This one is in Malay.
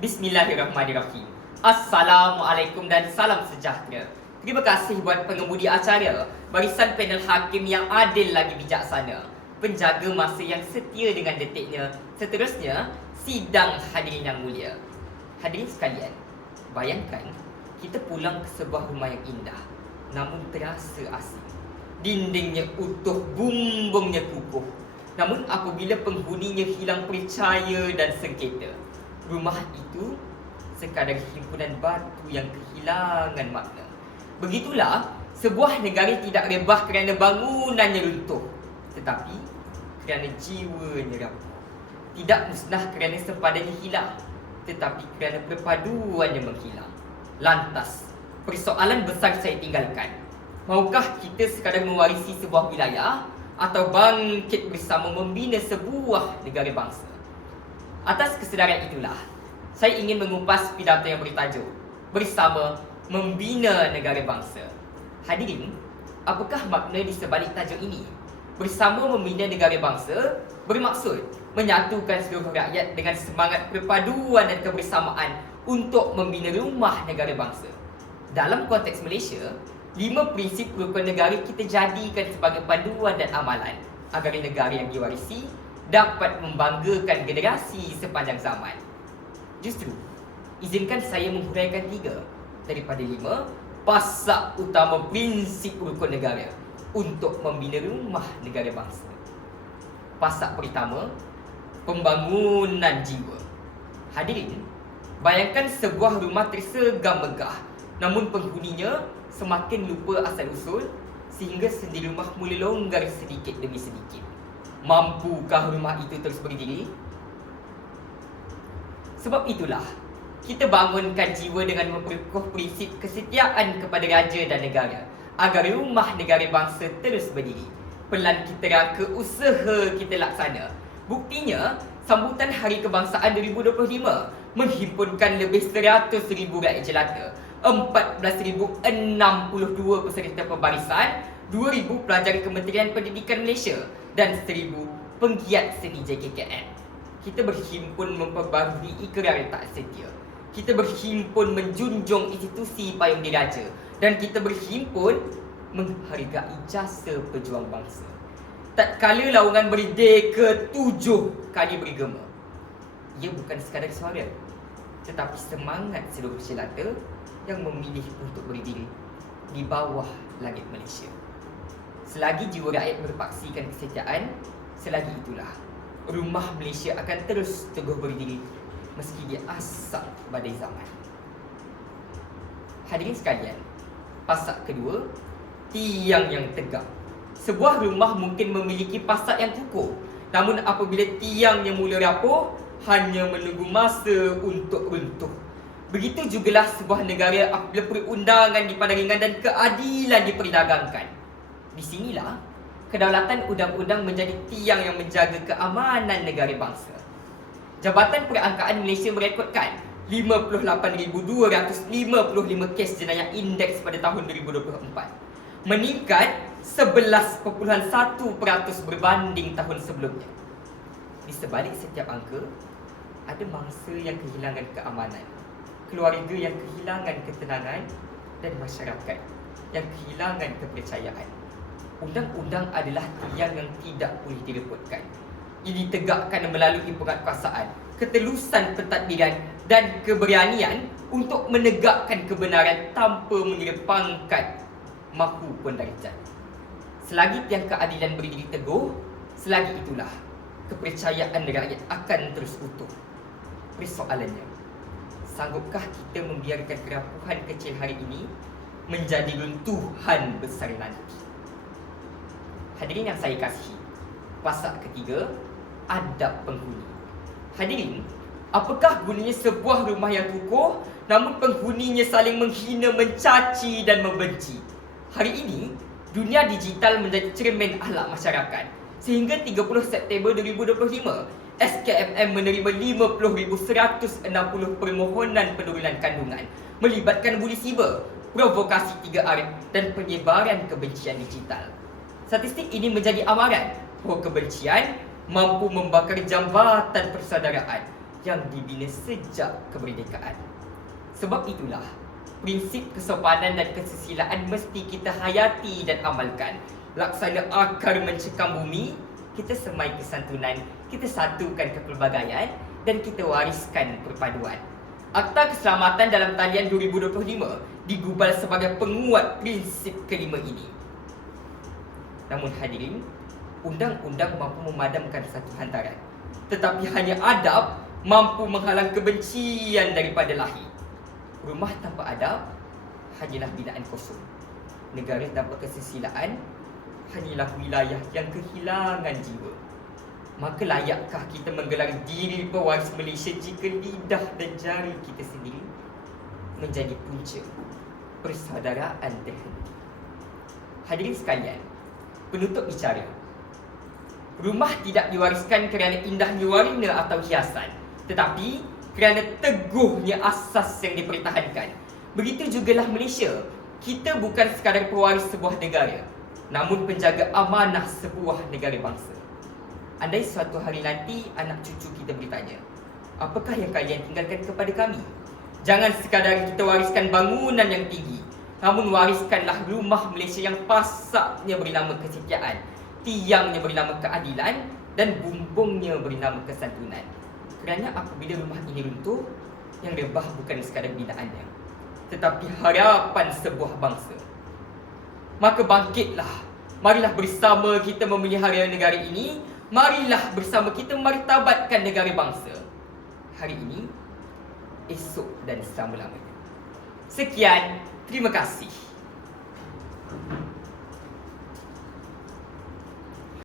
Bismillahirrahmanirrahim. Assalamualaikum dan salam sejahtera. Terima kasih buat pengemudi acara, barisan panel hakim yang adil lagi bijaksana, penjaga masa yang setia dengan detiknya. Seterusnya, sidang hadirin yang mulia. Hadirin sekalian, bayangkan kita pulang ke sebuah rumah yang indah, namun terasa asing. Dindingnya utuh, bumbungnya kukuh. Namun apabila penghuninya hilang percaya dan sengketa, rumah itu sekadar himpunan batu yang kehilangan makna. Begitulah, sebuah negara tidak rebah kerana bangunannya runtuh, tetapi kerana jiwanya rapuh. Tidak musnah kerana sempadannya hilang, tetapi kerana perpaduannya menghilang. Lantas, persoalan besar saya tinggalkan. Maukah kita sekadar mewarisi sebuah wilayah atau bangkit bersama membina sebuah negara bangsa? Atas kesedaran itulah, saya ingin mengupas pidato yang bertajuk Bersama Membina Negara Bangsa. Hadirin, apakah makna di sebalik tajuk ini? Bersama Membina Negara Bangsa bermaksud menyatukan seluruh rakyat dengan semangat perpaduan dan kebersamaan untuk membina rumah negara bangsa. Dalam konteks Malaysia, 5 prinsip rukun negara kita jadikan sebagai panduan dan amalan agar negara yang diwarisi dapat membanggakan generasi sepanjang zaman. Justru, izinkan saya menghuraikan 3 daripada 5 pasak utama prinsip rukun negara untuk membina rumah negara bangsa. Pasak pertama, pembangunan jiwa. Hadirin, bayangkan sebuah rumah tersegam megah, namun penghuninya semakin lupa asal-usul sehingga sendi rumah mula longgar sedikit demi sedikit. Mampukah rumah itu terus berdiri? Sebab itulah, kita bangunkan jiwa dengan memperkukuh prinsip kesetiaan kepada raja dan negara agar rumah negara bangsa terus berdiri. Pelan kita rangka, usaha kita laksana. Buktinya, sambutan Hari Kebangsaan 2025 menghimpunkan lebih 100,000 rakyat jelata, 14,062 peserta pembarisan, 2,000 pelajar Kementerian Pendidikan Malaysia dan 1,000 penggiat seni JKKN. Kita berhimpun memperbarui ikrar tak setia. Kita berhimpun menjunjung institusi payung diraja. Dan kita berhimpun menghargai jasa pejuang bangsa. Tatkala lawangan merdeka 7 kali bergema, ia bukan sekadar suara, tetapi semangat seluruh jelata yang memilih untuk berdiri di bawah langit Malaysia. Selagi jiwa rakyat berpaksikan kesetiaan, selagi itulah rumah Malaysia akan terus teguh berdiri meski dia asap badai zaman. Hadirin sekalian, pasak kedua, tiang yang tegak. Sebuah rumah mungkin memiliki pasak yang kukuh, namun apabila tiangnya mula rapuh, hanya menunggu masa untuk runtuh. Begitu jugalah sebuah negara apabila perundangan dipandangkan dan keadilan diperdagangkan. Di sinilah kedaulatan undang-undang menjadi tiang yang menjaga keamanan negara bangsa. Jabatan Perangkaan Malaysia merekodkan 58,255 kes jenayah indeks pada tahun 2024, meningkat 11.1% berbanding tahun sebelumnya. Di sebalik setiap angka, ada mangsa yang kehilangan keamanan, keluarga yang kehilangan ketenangan dan masyarakat yang kehilangan kepercayaan. Undang-undang adalah tiang yang tidak boleh direpotkan. Ia ditegakkan melalui penguatkuasaan, ketelusan pentadbiran dan keberanian untuk menegakkan kebenaran tanpa mengira pangkat mahupun darjat. Selagi tiang keadilan berdiri teguh, selagi itulah kepercayaan rakyat akan terus utuh. Persoalannya, sanggupkah kita membiarkan kerapuhan kecil hari ini menjadi runtuhan besar nanti? Hadirin yang saya kasihi, pasak ketiga, adab penghuni. Hadirin, apakah gunanya sebuah rumah yang kukuh namun penghuninya saling menghina, mencaci dan membenci? Hari ini, dunia digital menjadi cermin akhlak masyarakat. Sehingga 30 September 2025, SKMM menerima 50,160 permohonan penurunan kandungan melibatkan buli siber, provokasi 3R dan penyebaran kebencian digital. Statistik ini menjadi amaran bahawa kebencian mampu membakar jambatan persaudaraan yang dibina sejak kemerdekaan. Sebab itulah, prinsip kesopanan dan kesusilaan mesti kita hayati dan amalkan. Laksana akar mencekam bumi, kita semai kesantunan, kita satukan kepelbagaian dan kita wariskan perpaduan. Akta Keselamatan dalam Talian 2025 digubal sebagai penguat prinsip kelima ini. Namun hadirin, undang-undang mampu memadamkan satu hantaran, tetapi hanya adab mampu menghalang kebencian daripada lahir. Rumah tanpa adab hanyalah binaan kosong. Negara tanpa kesusilaan hanyalah wilayah yang kehilangan jiwa. Maka layakkah kita menggelar diri pewaris Malaysia jika lidah dan jari kita sendiri menjadi punca persaudaraan terhenti? Hadirin sekalian, penutup bicara, rumah tidak diwariskan kerana indahnya warna atau hiasan, tetapi kerana teguhnya asas yang dipertahankan. Begitu jugalah Malaysia. Kita bukan sekadar pewaris sebuah negara, namun penjaga amanah sebuah negara bangsa. Andai suatu hari nanti anak cucu kita bertanya, apakah yang kalian tinggalkan kepada kami? Jangan sekadar kita wariskan bangunan yang tinggi, namun wariskanlah rumah Malaysia yang pasaknya bernama kesetiaan, tiangnya bernama keadilan, dan bumbungnya bernama kesantunan. Kerana apabila rumah ini runtuh, yang rebah bukan sekadar binaannya, tetapi harapan sebuah bangsa. Maka bangkitlah, marilah bersama kita memelihara negara ini. Marilah bersama kita martabatkan negara bangsa. Hari ini, esok dan selama-lamanya. Sekian, terima kasih.